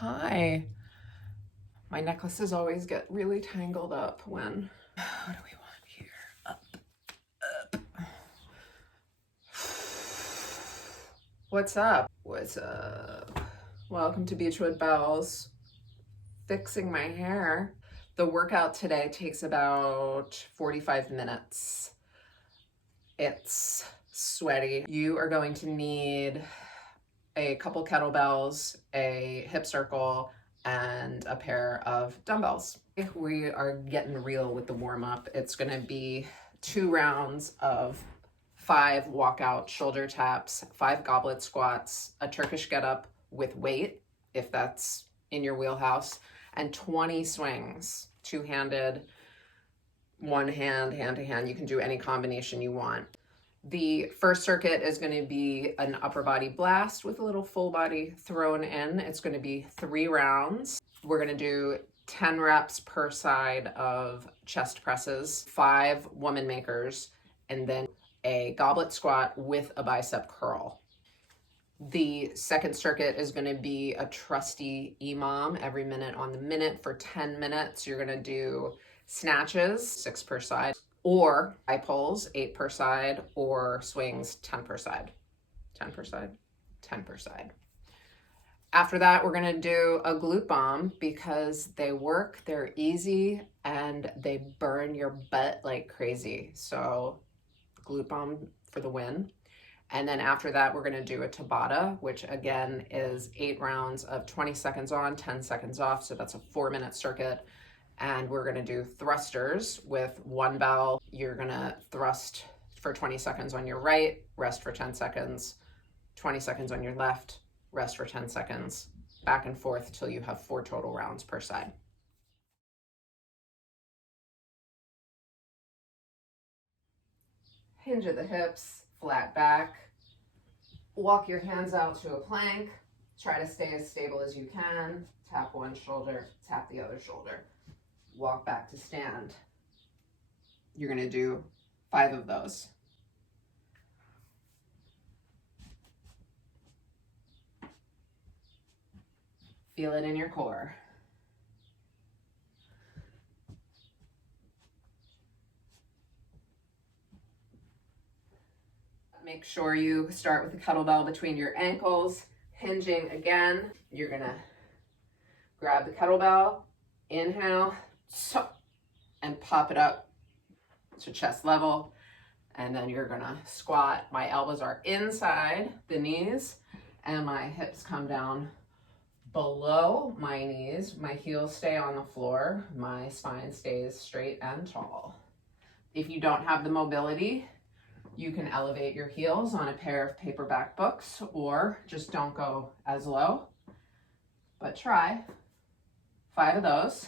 Hi. My necklaces always get really tangled up when... What do we want here? Up, up. What's up? What's up? Welcome to Beachwood Bells. Fixing my hair. The workout today takes about 45 minutes. It's sweaty. You are going to need a couple kettlebells, a hip circle, and a pair of dumbbells. We are getting real with the warm-up. It's going to be 2 rounds of 5 walkout shoulder taps, 5 goblet squats, a Turkish get-up with weight, if that's in your wheelhouse, and 20 swings, 2-handed, 1 hand, hand-to-hand. You can do any combination you want. The first circuit is going to be an upper body blast with a little full body thrown in. It's going to be 3 rounds. We're going to do 10 reps per side of chest presses, 5 woman makers, and then a goblet squat with a bicep curl. The second circuit is going to be a trusty EMOM every minute on the minute for 10 minutes. You're going to do snatches, 6 per side, or high pulls, 8 per side, or swings, 10 per side. 10 per side, 10 per side. After that, we're gonna do a glute bomb because they work, they're easy, and they burn your butt like crazy. So glute bomb for the win. And then after that, we're gonna do a Tabata, which again is 8 rounds of 20 seconds on, 10 seconds off. So that's a 4-minute circuit. And we're gonna do thrusters with 1 bell. You're gonna thrust for 20 seconds on your right, rest for 10 seconds, 20 seconds on your left, rest for 10 seconds, back and forth till you have 4 total rounds per side. Hinge at the hips, flat back. Walk your hands out to a plank. Try to stay as stable as you can. Tap one shoulder, tap the other shoulder. Walk back to stand. You're going to do 5 of those. Feel it in your core. Make sure you start with the kettlebell between your ankles, hinging again. You're going to grab the kettlebell, inhale, and pop it up to chest level. And then you're gonna squat. My elbows are inside the knees and my hips come down below my knees. My heels stay on the floor. My spine stays straight and tall. If you don't have the mobility, you can elevate your heels on a pair of paperback books or just don't go as low, but try 5 of those.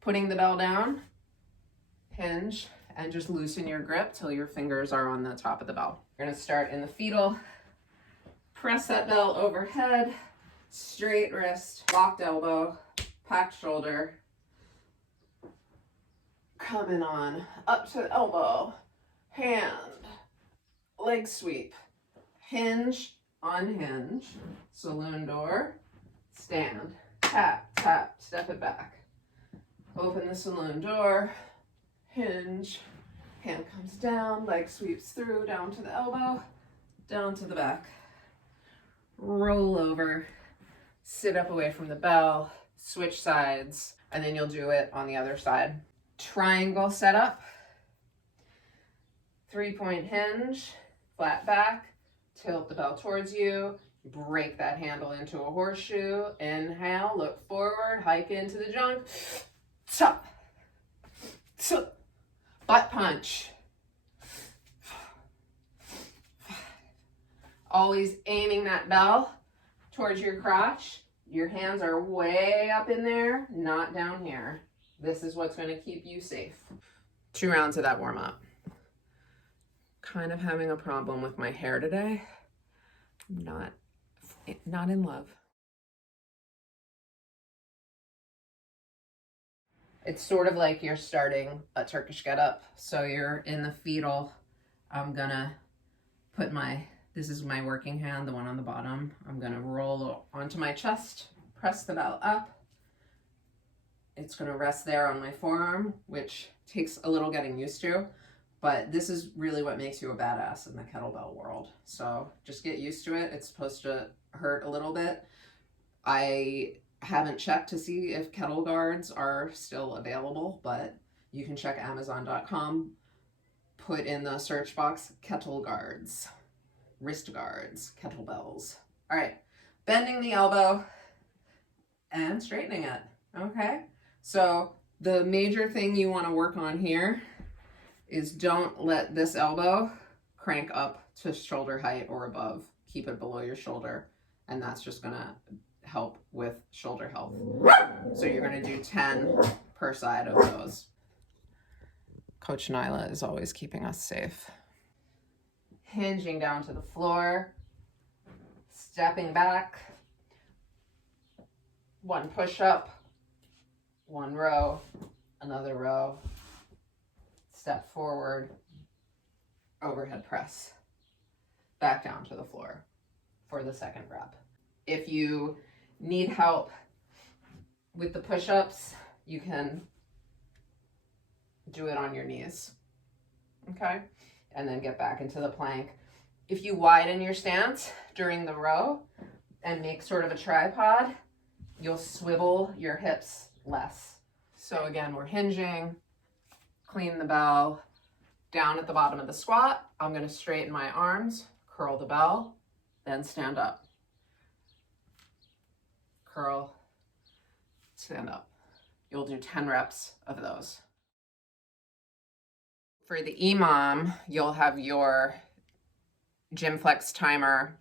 Putting the bell down, hinge, and just loosen your grip till your fingers are on the top of the bell. You're gonna start in the fetal, press that bell overhead, straight wrist, locked elbow, packed shoulder, coming on, up to the elbow, hand, leg sweep, hinge, unhinge, saloon door, stand, tap, tap, step it back. Open the saloon door, hinge, hand comes down, leg sweeps through, down to the elbow, down to the back. Roll over, sit up away from the bell, switch sides, and then you'll do it on the other side. Triangle setup, 3-point hinge, flat back, tilt the bell towards you, break that handle into a horseshoe, inhale, look forward, hike into the junk, top, butt punch. Always aiming that bell towards your crotch. Your hands are way up in there, not down here. This is what's going to keep you safe. 2 rounds of that warm up. Kind of having a problem with my hair today. Not in love. It's sort of like you're starting a Turkish get-up. So you're in the fetal. I'm gonna put this is my working hand, the one on the bottom. I'm gonna roll onto my chest, press the bell up. It's going to rest there on my forearm, which takes a little getting used to, but this is really what makes you a badass in the kettlebell world. So just get used to it. It's supposed to hurt a little bit. I haven't checked to see if kettle guards are still available, but you can check Amazon.com, put in the search box kettle guards, wrist guards, kettlebells. All right, bending the elbow and straightening it. Okay, so the major thing you want to work on here is don't let this elbow crank up to shoulder height or above. Keep it below your shoulder, and that's just gonna help with shoulder health. So you're gonna do 10 per side of those. Coach Nyla is always keeping us safe. Hinging down to the floor, stepping back, 1 push-up, 1 row, another row, step forward, overhead press, back down to the floor for the second rep. If you need help with the push-ups, you can do it on your knees, okay? And then get back into the plank. If you widen your stance during the row and make sort of a tripod, you'll swivel your hips less. So again, we're hinging, clean the bell, down at the bottom of the squat. I'm gonna straighten my arms, curl the bell, then stand up. Curl, stand up. You'll do 10 reps of those. For the EMOM, you'll have your gym flex timer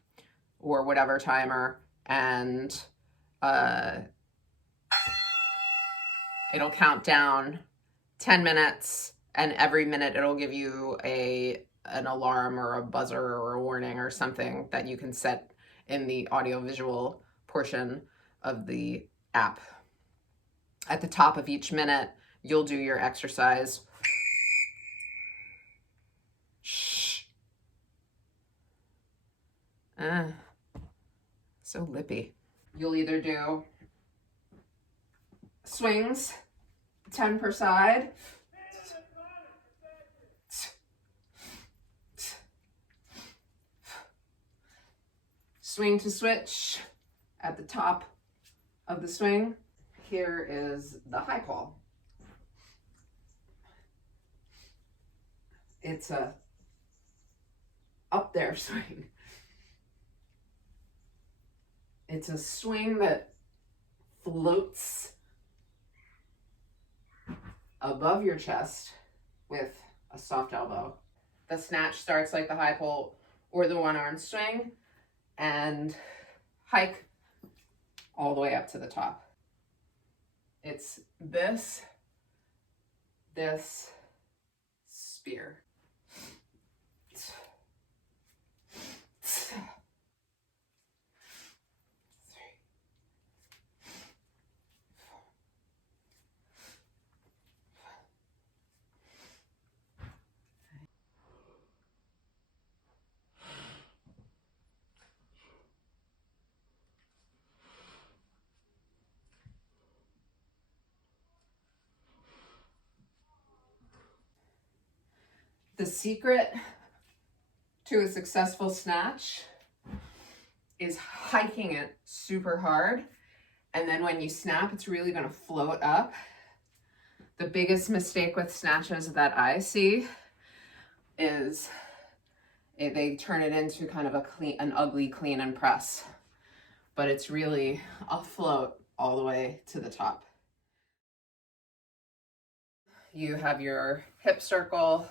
or whatever timer, and it'll count down 10 minutes, and every minute it'll give you an alarm or a buzzer or a warning or something that you can set in the audio-visual portion of the app. At the top of each minute, you'll do your exercise. Shh. So lippy. You'll either do swings, 10 per side, swing to switch at the top of the swing. Here is the high call. It's a up there swing. It's a swing that floats above your chest with a soft elbow. The snatch starts like the high pull or the 1-arm swing, and hike all the way up to the top. It's this, spear. The secret to a successful snatch is hiking it super hard, and then when you snap, it's really going to float up. The biggest mistake with snatches that I see is they turn it into kind of an ugly clean and press, but it's really a float all the way to the top. You have your hip circle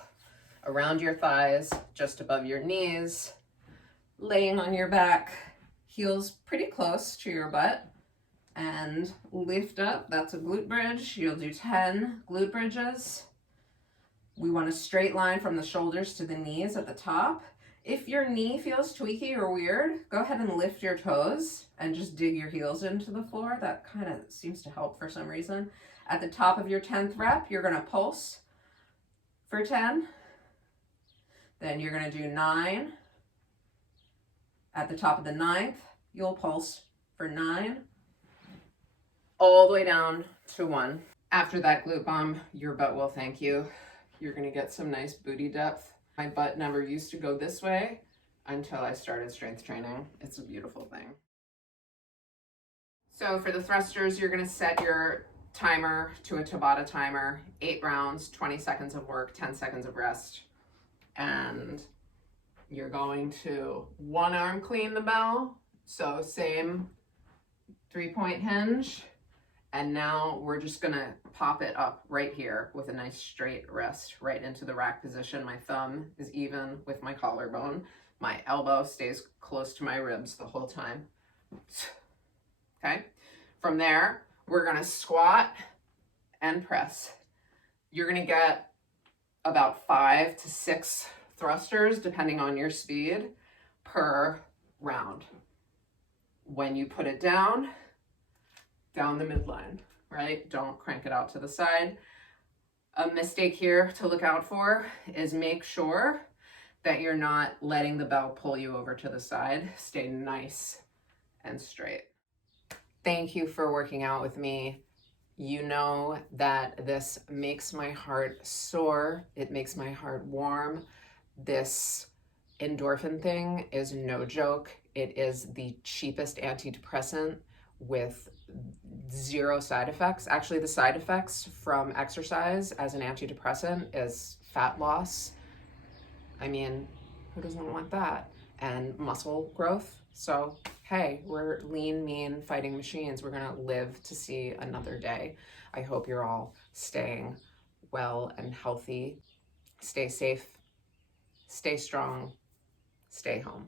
around your thighs, just above your knees, laying on your back, heels pretty close to your butt, and lift up. That's a glute bridge. You'll do 10 glute bridges. We want a straight line from the shoulders to the knees at the top. If your knee feels tweaky or weird, go ahead and lift your toes and just dig your heels into the floor. That kind of seems to help for some reason. At the top of your 10th rep, you're going to pulse for 10. Then you're going to do 9. At the top of the 9th, you'll pulse for 9. all the way down to 1. After that glute bomb, your butt will thank you. You're gonna get some nice booty depth. My butt never used to go this way until I started strength training. It's a beautiful thing. So for the thrusters, you're gonna set your timer to a Tabata timer, 8 rounds, 20 seconds of work, 10 seconds of rest. And you're going to one arm clean the bell. So same 3-point hinge. And now we're just gonna pop it up right here with a nice straight rest right into the rack position. My thumb is even with my collarbone. My elbow stays close to my ribs the whole time. Okay, from there, we're gonna squat and press. You're gonna get about 5 to 6 thrusters, depending on your speed, per round. When you put it down the midline, right? Don't crank it out to the side. A mistake here to look out for is make sure that you're not letting the bell pull you over to the side. Stay nice and straight. Thank you for working out with me. You know that this makes my heart soar. It makes my heart warm. This endorphin thing is no joke. It is the cheapest antidepressant with 0 side effects. Actually, the side effects from exercise as an antidepressant is fat loss. I mean, who doesn't want that? And muscle growth. So, hey, we're lean, mean, fighting machines. We're gonna live to see another day. I hope you're all staying well and healthy. Stay safe, stay strong, stay home.